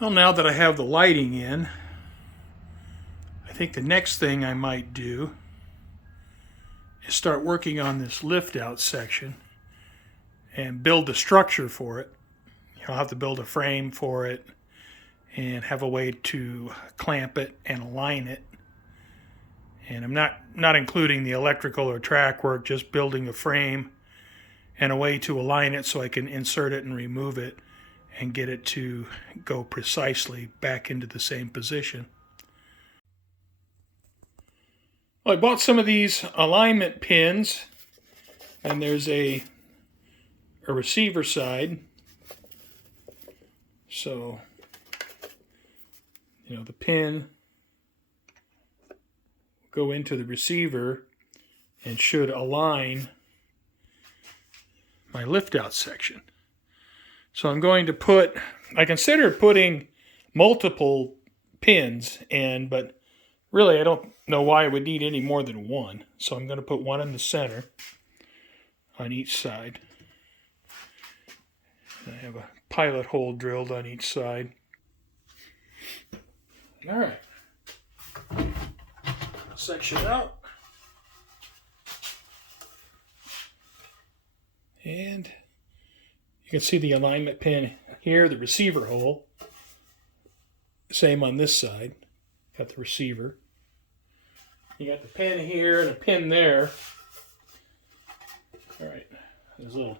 Well, now that I have the lighting in, I think the next thing I might do is start working on this lift out section and build the structure for it. I'll have to build a frame for it and have a way to clamp it and align it. And I'm not including the electrical or track work, just building a frame and a way to align it so I can insert it and remove it and get it to go precisely back into the same position. Well, I bought some of these alignment pins, and there's a receiver side. So, the pin will go into the receiver and should align my lift out section. So I'm going to I considered putting multiple pins in, but really I don't know why I would need any more than one. So I'm going to put one in the center on each side. I have a pilot hole drilled on each side. All right. Section out. And you can see the alignment pin here, the receiver hole. Same on this side. Got the receiver. You got the pin here and a pin there. All right. There's a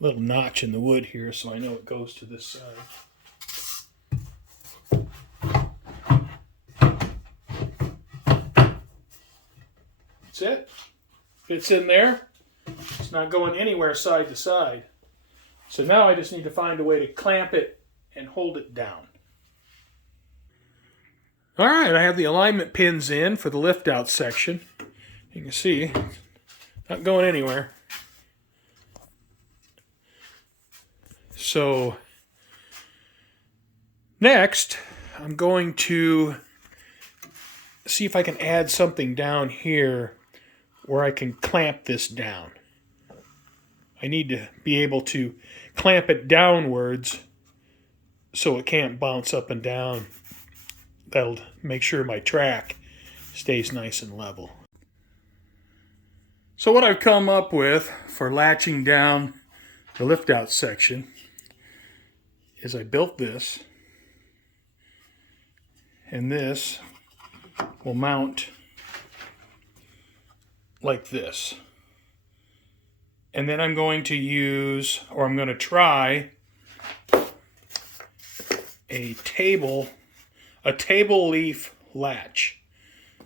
little notch in the wood here, so I know it goes to this side. That's it. Fits in there. It's not going anywhere side to side. So now I just need to find a way to clamp it and hold it down. All right, I have the alignment pins in for the lift out section. You can see, not going anywhere. So next, I'm going to see if I can add something down here where I can clamp this down. I need to be able to clamp it downwards so it can't bounce up and down. That'll make sure my track stays nice and level. So what I've come up with for latching down the lift out section is I built this, and this will mount like this. And then I'm going to use, or I'm going to try, a table leaf latch.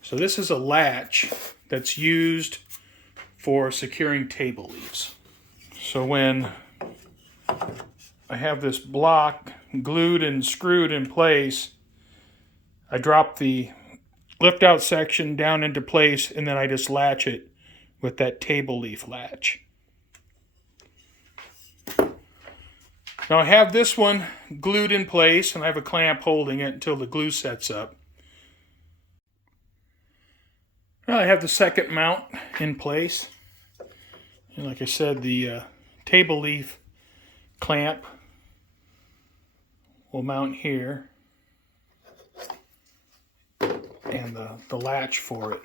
So this is a latch that's used for securing table leaves. So when I have this block glued and screwed in place, I drop the lift out section down into place, and then I just latch it with that table leaf latch. Now I have this one glued in place, and I have a clamp holding it until the glue sets up. Now I have the second mount in place. And like I said, the table leaf clamp will mount here. And the latch for it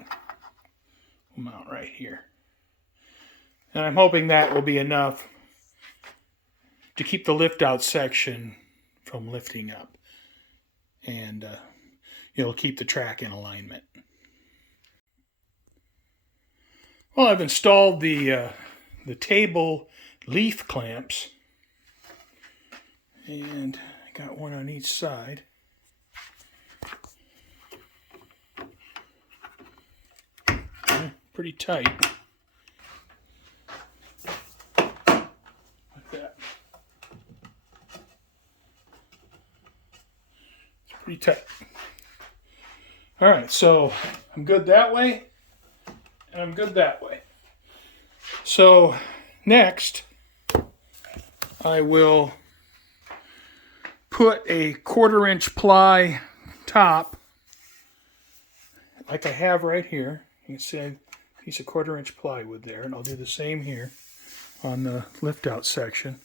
will mount right here. And I'm hoping that will be enough to keep the lift out section from lifting up. And it'll keep the track in alignment. Well, I've installed the table leaf clamps. And I got one on each side. Pretty tight. Like that. It's pretty tight. All right, so I'm good that way, and I'm good that way. So next, I will put a 1/4-inch ply top, like I have right here. You can see a piece of 1/4-inch plywood there, and I'll do the same here on the lift out section.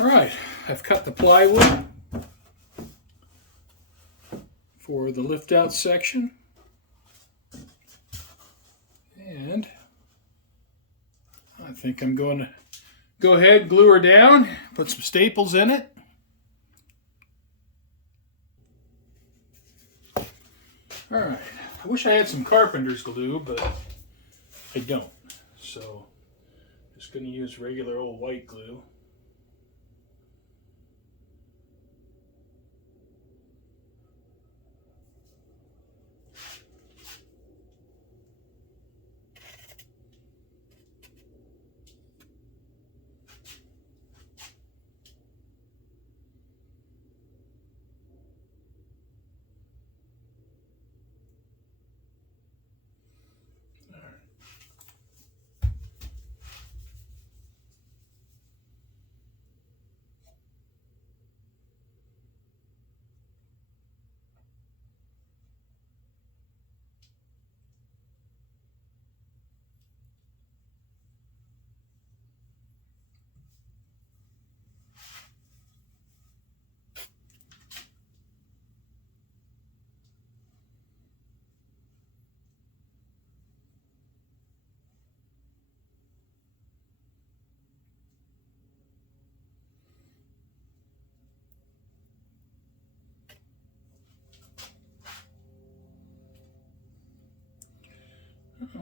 All right, I've cut the plywood for the lift out section. And I think I'm going to go ahead, glue her down, put some staples in it. All right, I wish I had some carpenter's glue, but I don't. So just going to use regular old white glue.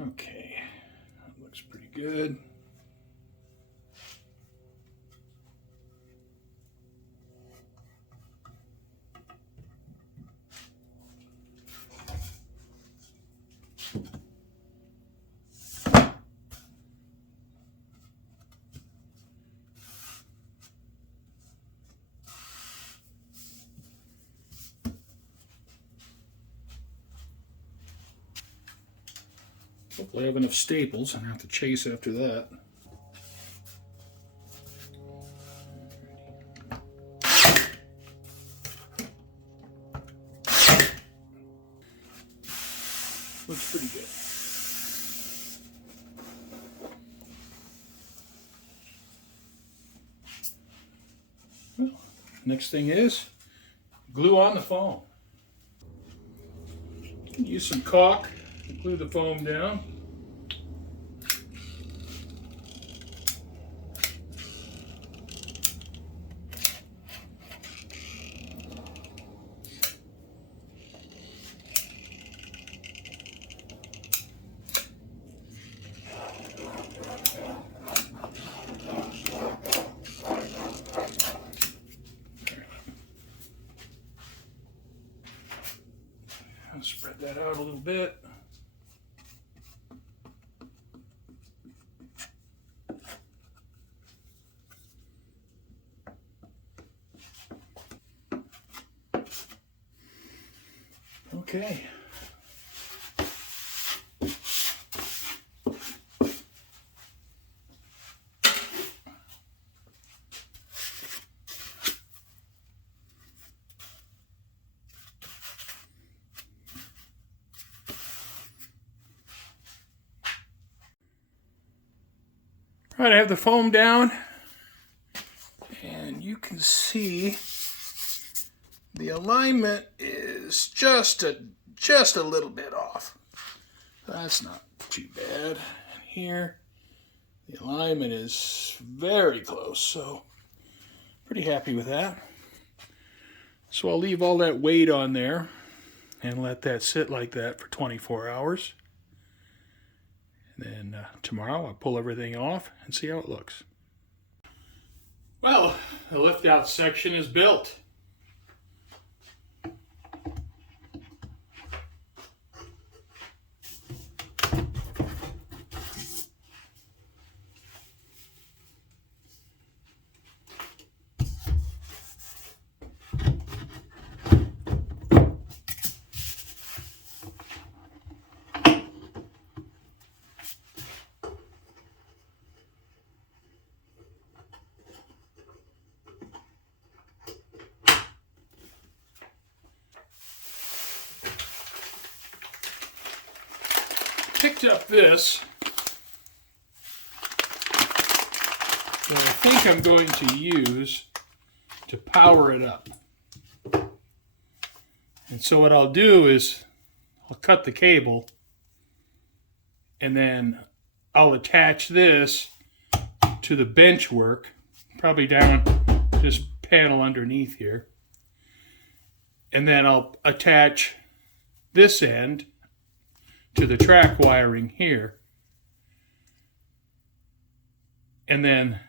Okay, that looks pretty good. Hopefully I have enough staples. I don't have to chase after that. Looks pretty good. Well, next thing is glue on the foam. You can use some caulk to glue the foam down. I'll spread that out a little bit. Okay. All right, I have the foam down, and you can see the alignment is just a little bit off. That's not too bad. And here, the alignment is very close, so pretty happy with that. So I'll leave all that weight on there and let that sit like that for 24 hours. And then tomorrow I'll pull everything off and see how it looks. Well, the lift out section is built. Picked up this that I think I'm going to use to power it up. And so what I'll do is I'll cut the cable and then I'll attach this to the benchwork, probably down this panel underneath here. And then I'll attach this end to the track wiring here. And then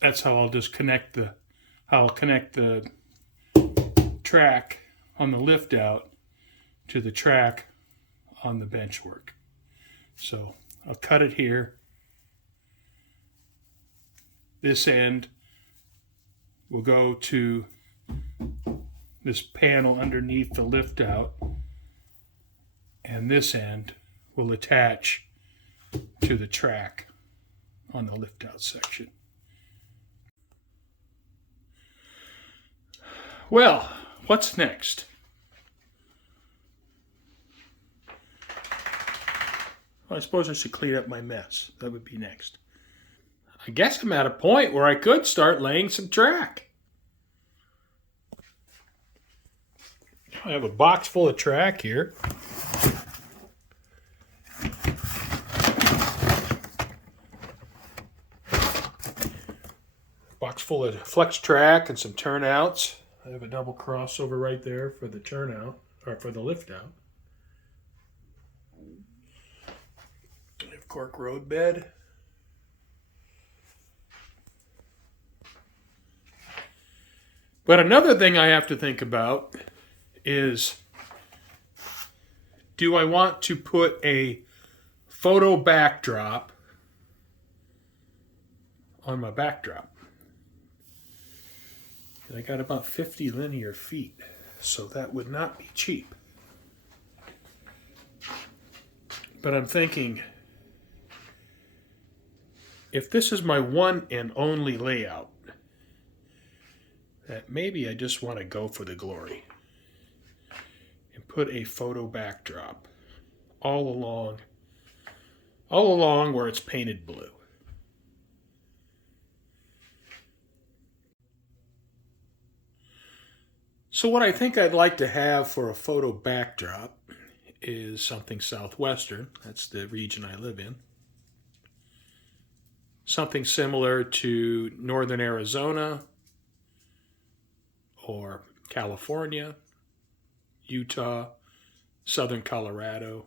that's how I'll just connect the track on the lift out to the track on the benchwork. So I'll cut it here. This end will go to this panel underneath the lift out, and this end will attach to the track on the lift out section. Well, what's next? Well, I suppose I should clean up my mess. That would be next. I guess I'm at a point where I could start laying some track. I have a box full of track here. Box full of flex track and some turnouts. I have a double crossover right there for the turnout, or for the lift out. I have cork road bed. But another thing I have to think about is, do I want to put a photo backdrop on my backdrop? And I got about 50 linear feet, so that would not be cheap. But I'm thinking, if this is my one and only layout, that maybe I just want to go for the glory and put a photo backdrop all along where it's painted blue. So what I think I'd like to have for a photo backdrop is something southwestern. That's the region I live in. Something similar to northern Arizona or California, Utah, southern Colorado.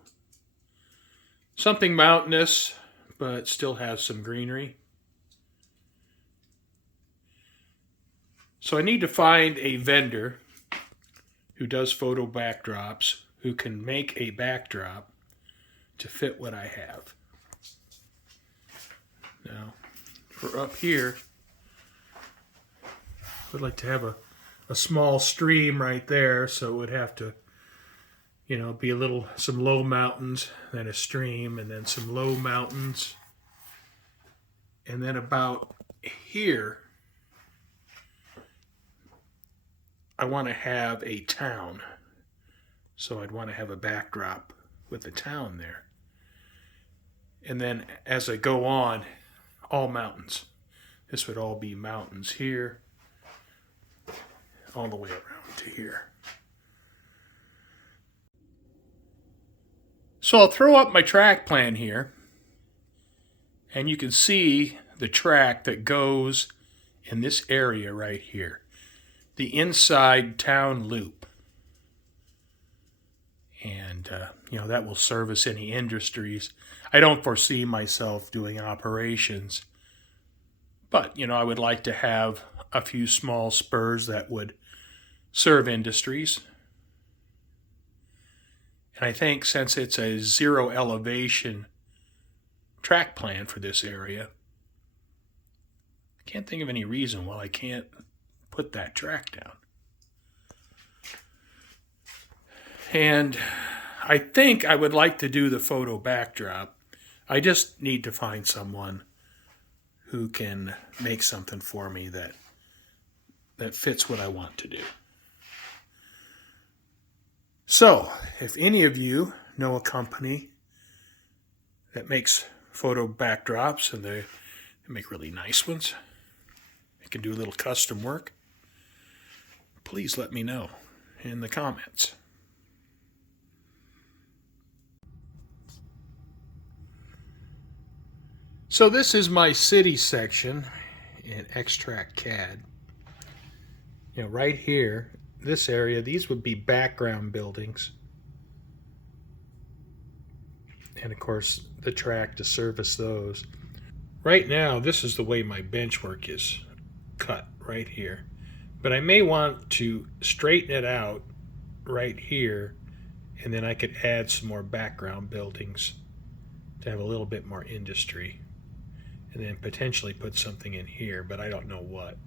Something mountainous, but still has some greenery. So I need to find a vendor who does photo backdrops, who can make a backdrop to fit what I have. Now, for up here, I'd like to have a small stream right there, so it would have to, be some low mountains, then a stream, and then some low mountains. And then about here, I want to have a town. So I'd want to have a backdrop with a town there. And then as I go on, all mountains. This would all be mountains here, all the way around to here. So I'll throw up my track plan here, and you can see the track that goes in this area right here, the inside town loop. And, that will service any industries. I don't foresee myself doing operations, but, I would like to have a few small spurs that would serve industries. And I think since it's a zero elevation track plan for this area, I can't think of any reason why I can't put that track down. And I think I would like to do the photo backdrop. I just need to find someone who can make something for me that fits what I want to do. So, if any of you know a company that makes photo backdrops, and they make really nice ones. You can do a little custom work. Please let me know in the comments. So this is my city section in XTrack CAD. You know, right here, this area, these would be background buildings. And of course, the track to service those. Right now, this is the way my benchwork is cut, right here. But I may want to straighten it out right here, and then I could add some more background buildings to have a little bit more industry. And then potentially put something in here, but I don't know what.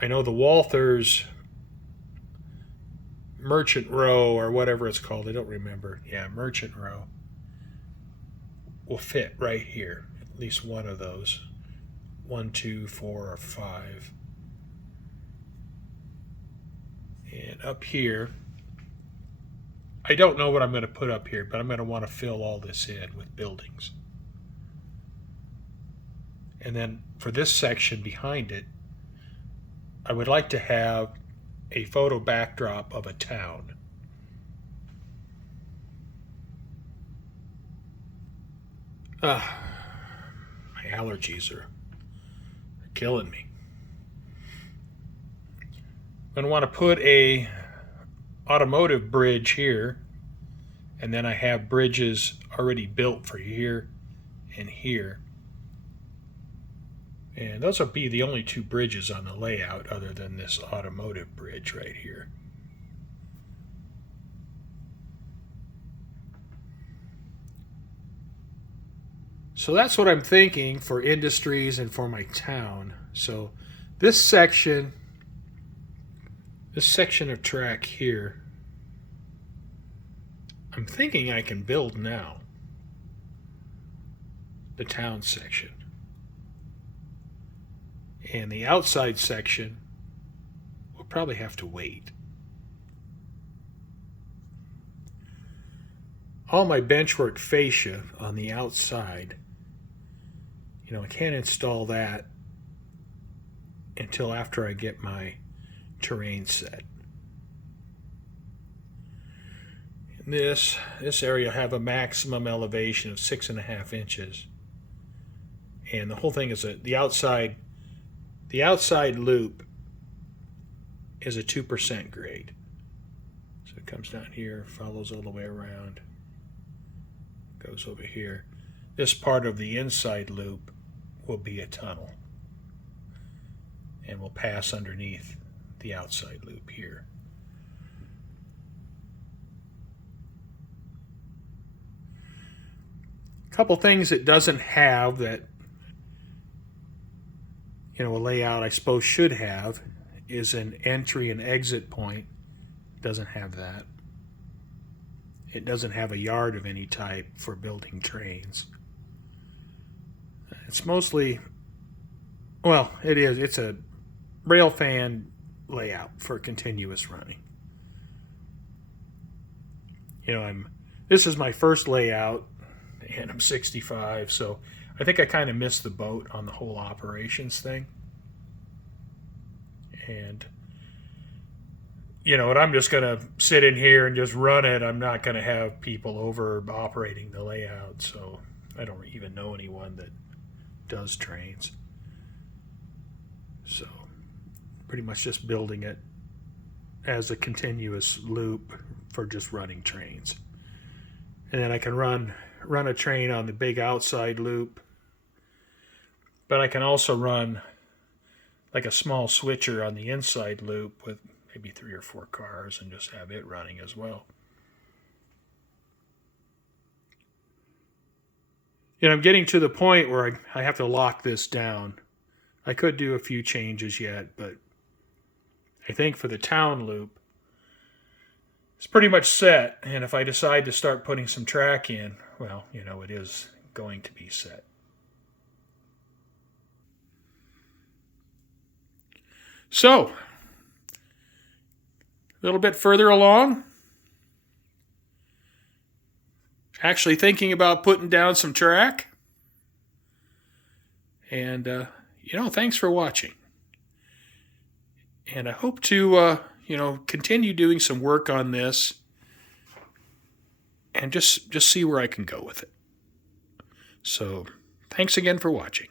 I know the Walthers Merchant Row, or whatever it's called, I don't remember. Yeah, Merchant Row will fit right here. At least one of those. 1, 2, 4, or 5. And up here, I don't know what I'm going to put up here, but I'm going to want to fill all this in with buildings. And then for this section behind it, I would like to have a photo backdrop of a town. My allergies are killing me. I'm going to want to put a automotive bridge here, and then I have bridges already built for here and here. And those will be the only 2 bridges on the layout other than this automotive bridge right here. So that's what I'm thinking for industries and for my town. So this section of track here, I'm thinking I can build now. The town section. And the outside section will probably have to wait. All my benchwork fascia on the outside, you know, I can't install that until after I get my terrain set. In this area I have a maximum elevation of 6.5 inches. And the whole thing is the outside loop is a 2% grade. So it comes down here, follows all the way around, goes over here. This part of the inside loop will be a tunnel and will pass underneath the outside loop here. A couple things it doesn't have that, you know, a layout I suppose should have is an entry and exit point. It doesn't have that. It doesn't have a yard of any type for building trains. It's mostly, well, it is. It's a rail fan layout for continuous running. You know, this is my first layout, and I'm 65, so I think I kind of missed the boat on the whole operations thing. And, you know, and I'm just going to sit in here and just run it. I'm not going to have people over operating the layout, so I don't even know anyone that does trains. So, pretty much just building it as a continuous loop for just running trains. And then I can run a train on the big outside loop, but I can also run like a small switcher on the inside loop with maybe 3 or 4 cars and just have it running as well. You know, I'm getting to the point where I have to lock this down. I could do a few changes yet, but I think for the town loop, it's pretty much set. And if I decide to start putting some track in, well, you know, it is going to be set. So, a little bit further along, actually thinking about putting down some track. And, thanks for watching. And I hope to, continue doing some work on this and just see where I can go with it. So, thanks again for watching.